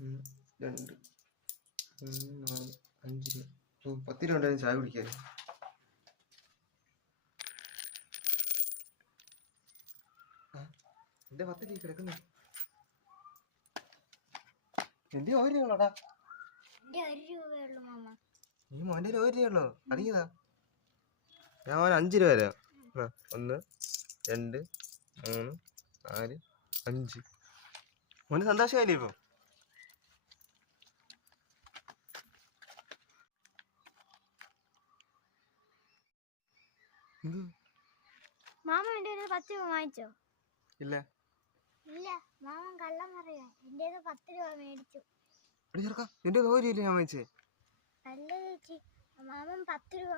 2 3 4 5 10 രൂപ ഉണ്ടായിരുന്നു ചായ കുടിക്കാൻ. എന്റെ 10 രൂപ കിടക്കുന്നു. എന്റെ 1 രൂപയോടാ. നീ മോന്റെ 1 രൂപയുള്ളൂ. അറിയതാ ഞാൻ 5 രൂപ തരാം. 1 2 3 4 5. മോന് സന്തോഷമായില്ലേ ഇപ്പൊ? മാമ എന്റെ 10 രൂപ വാങ്ങിച്ചോ? ഇല്ല ഇല്ല, മാമൻ കള്ളം പറയാ. എന്റെ 10 രൂപ മേടിച്ചു. നിന്റെ 1 രൂപ ഞാൻ വാങ്ങിച്ചേ. അല്ല ചേച്ചി, മാമൻ 10 രൂപ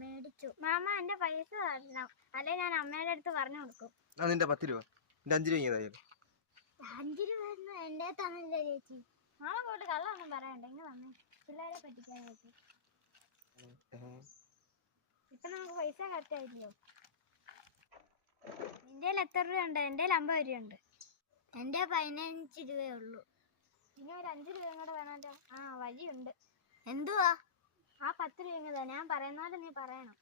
മേടിച്ചു. മാമ എന്റെ പൈസ തരണം, അല്ലെ ഞാൻ അമ്മയുടെ അടുത്ത് പറഞ്ഞു കൊടുക്കും. നിന്റെ 10 രൂപ, എന്റെ 5 രൂപ. 5 രൂപ എന്റെ തന്നില്ലേ ചേച്ചി? മാമ പോയിട്ട് കള്ളൊന്നും പറയണ്ട, ഇങ്ങനെ വന്നേ. പിള്ളേരെ പറ്റിക്കാൻ ചേച്ചി. ഇപ്പൊ നമുക്ക് പൈസ കറക്റ്റ് ആയില്ലയോ? നിന്റെ എത്ര രൂപ ഉണ്ട്? എന്റെ 50 രൂപ ഉണ്ട്. എന്റെ 15 രൂപയേ ഉള്ളൂ. ഇനി ഒരു 5 രൂപ കൂടെ വേണമല്ലോ. വഴിയുണ്ട്. എന്തുവാ? ആ 10 രൂപ ഞാൻ പറയുന്ന പോലെ നീ പറയണം.